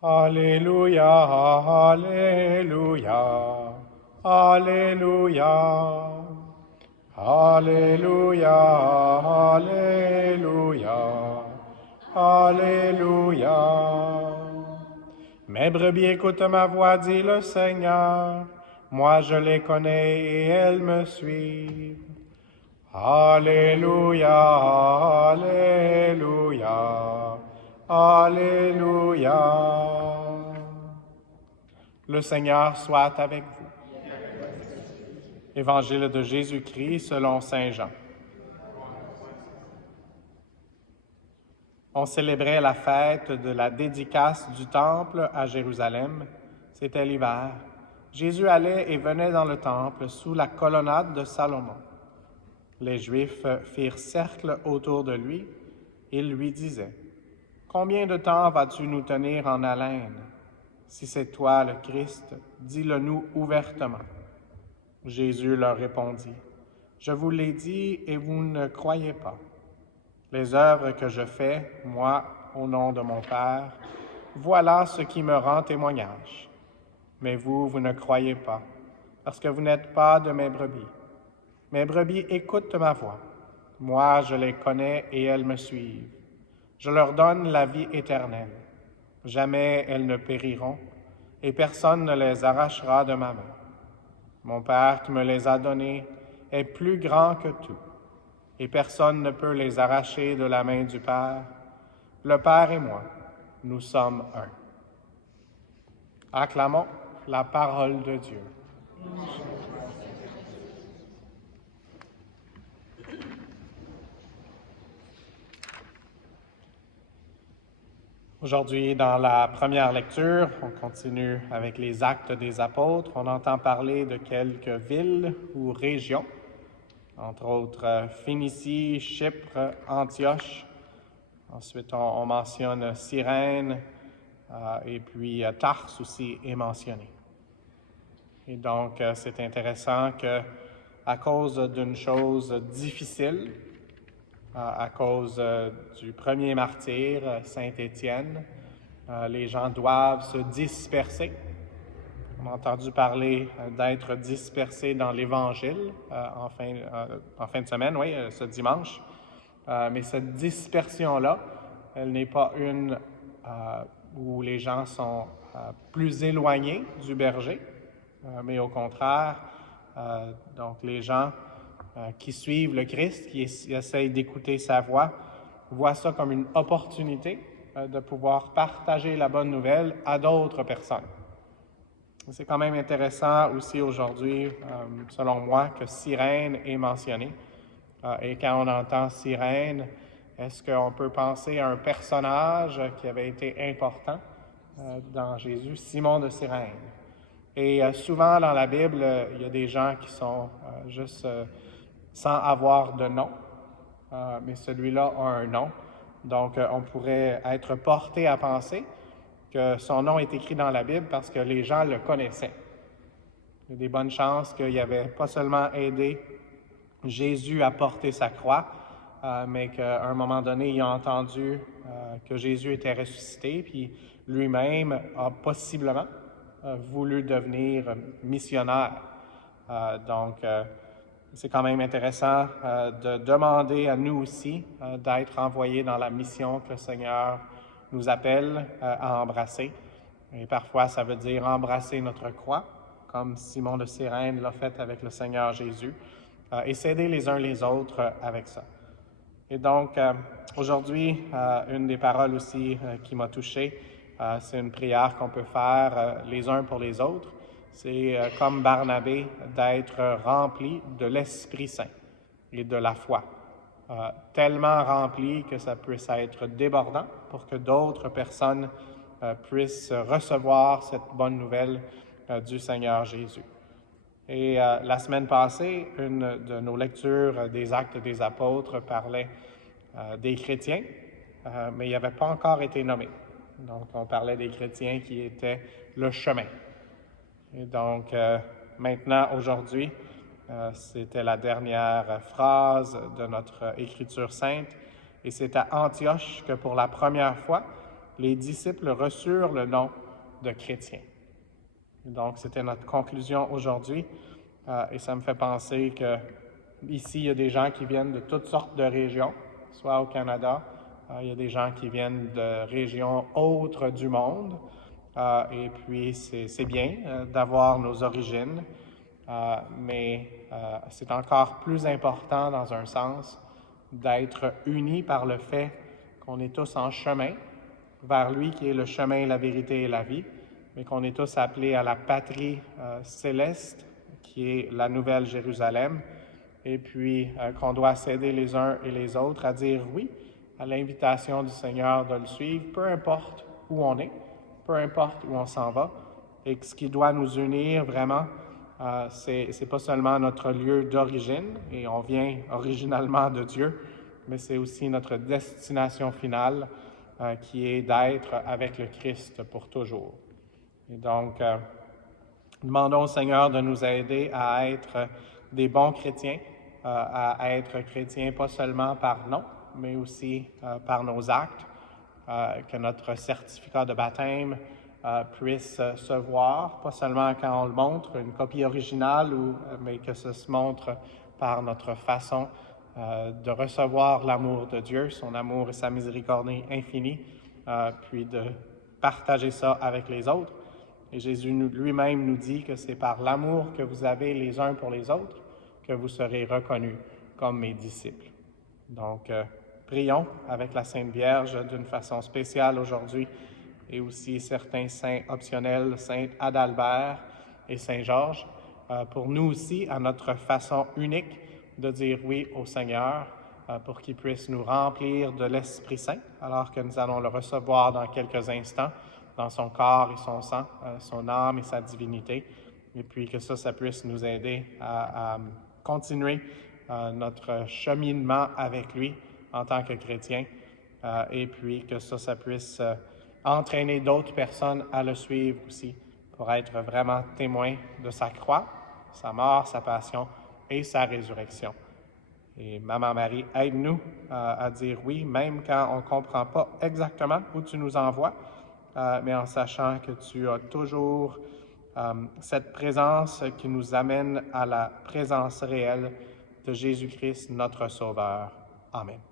Alléluia, Alléluia, Alléluia, Alléluia, Alléluia, Alléluia. Mes brebis écoutent ma voix, dit le Seigneur. Moi je les connais et elles me suivent. Alléluia, Alléluia, Alléluia. Le Seigneur soit avec vous. Évangile de Jésus-Christ selon saint Jean. On célébrait la fête de la dédicace du temple à Jérusalem. C'était l'hiver. Jésus allait et venait dans le temple sous la colonnade de Salomon. Les Juifs firent cercle autour de lui. Ils lui disaient: « Combien de temps vas-tu nous tenir en haleine? Si c'est toi le Christ, dis-le-nous ouvertement. » Jésus leur répondit: « Je vous l'ai dit et vous ne croyez pas. Les œuvres que je fais, moi, au nom de mon Père, voilà ce qui me rend témoignage. Mais vous ne croyez pas, parce que vous n'êtes pas de mes brebis. Mes brebis écoutent ma voix. Moi, je les connais et elles me suivent. Je leur donne la vie éternelle. Jamais elles ne périront, et personne ne les arrachera de ma main. Mon Père qui me les a donnés est plus grand que tout, et personne ne peut les arracher de la main du Père. Le Père et moi, nous sommes un. » Acclamons la parole de Dieu. Aujourd'hui, dans la première lecture, on continue avec les Actes des Apôtres. On entend parler de quelques villes ou régions, entre autres Phénicie, Chypre, Antioche. Ensuite, on mentionne Cyrène et puis Tars aussi est mentionné. Et donc, c'est intéressant qu'à cause d'une chose difficile, à cause du premier martyr, Saint Étienne, les gens doivent se disperser. On a entendu parler d'être dispersés dans l'Évangile en fin de semaine, oui, ce dimanche. Mais cette dispersion-là, elle n'est pas une où les gens sont plus éloignés du berger, mais au contraire, donc les gens qui suivent le Christ, qui essayent d'écouter sa voix, voient ça comme une opportunité de pouvoir partager la bonne nouvelle à d'autres personnes. C'est quand même intéressant aussi aujourd'hui, selon moi, que Cyrène est mentionnée. Et quand on entend Cyrène, est-ce qu'on peut penser à un personnage qui avait été important dans Jésus, Simon de Cyrène? Et souvent dans la Bible, il y a des gens qui sont juste sans avoir de nom, mais celui-là a un nom. Donc, on pourrait être porté à penser que son nom est écrit dans la Bible parce que les gens le connaissaient. Il y a des bonnes chances qu'il n'avait pas seulement aidé Jésus à porter sa croix, mais qu'à un moment donné, il a entendu que Jésus était ressuscité, puis lui-même a possiblement voulu devenir missionnaire. Donc, c'est quand même intéressant de demander à nous aussi d'être envoyés dans la mission que le Seigneur nous appelle à embrasser. Et parfois, ça veut dire embrasser notre croix, comme Simon de Cyrène l'a fait avec le Seigneur Jésus, et s'aider les uns les autres avec ça. Et donc, aujourd'hui, une des paroles aussi qui m'a touché, c'est une prière qu'on peut faire les uns pour les autres. C'est comme Barnabé, d'être rempli de l'Esprit Saint et de la foi. Tellement rempli que ça puisse être débordant pour que d'autres personnes puissent recevoir cette bonne nouvelle du Seigneur Jésus. Et la semaine passée, une de nos lectures des Actes des Apôtres parlait des chrétiens, mais il n'avait pas encore été nommé. Donc, on parlait des chrétiens qui étaient le chemin. Et donc, maintenant, aujourd'hui, c'était la dernière phrase de notre Écriture sainte, et c'est à Antioche que pour la première fois, les disciples reçurent le nom de chrétiens. Donc, c'était notre conclusion aujourd'hui. Et ça me fait penser que ici, il y a des gens qui viennent de toutes sortes de régions, soit au Canada, il y a des gens qui viennent de régions autres du monde. Et puis, c'est bien d'avoir nos origines, mais c'est encore plus important, dans un sens, d'être unis par le fait qu'on est tous en chemin vers lui qui est le chemin, la vérité et la vie, mais qu'on est tous appelés à la patrie céleste, qui est la Nouvelle Jérusalem, et puis qu'on doit s'aider les uns et les autres à dire oui à l'invitation du Seigneur de le suivre, peu importe où on est, peu importe où on s'en va, et que ce qui doit nous unir vraiment, c'est pas seulement notre lieu d'origine, et on vient originalement de Dieu, mais c'est aussi notre destination finale, qui est d'être avec le Christ pour toujours. Et donc, demandons au Seigneur de nous aider à être des bons chrétiens, à être chrétiens pas seulement par nom, mais aussi par nos actes, que notre certificat de baptême puisse se voir, pas seulement quand on le montre, une copie originale, mais que ça se montre par notre façon de recevoir l'amour de Dieu, son amour et sa miséricorde infinie, puis de partager ça avec les autres. Et Jésus lui-même nous dit que c'est par l'amour que vous avez les uns pour les autres que vous serez reconnus comme mes disciples. Donc, prions avec la Sainte Vierge d'une façon spéciale aujourd'hui, et aussi certains saints optionnels, Saint Adalbert et Saint Georges, pour nous aussi, à notre façon unique de dire oui au Seigneur, pour qu'il puisse nous remplir de l'Esprit Saint, alors que nous allons le recevoir dans quelques instants, dans son corps et son sang, son âme et sa divinité, et puis que ça puisse nous aider à continuer notre cheminement avec lui en tant que chrétien, et puis que ça puisse entraîner d'autres personnes à le suivre aussi, pour être vraiment témoins de sa croix, sa mort, sa passion et sa résurrection. Et Maman Marie, aide-nous à dire oui, même quand on ne comprend pas exactement où tu nous envoies, mais en sachant que tu as toujours cette présence qui nous amène à la présence réelle de Jésus-Christ, notre Sauveur. Amen.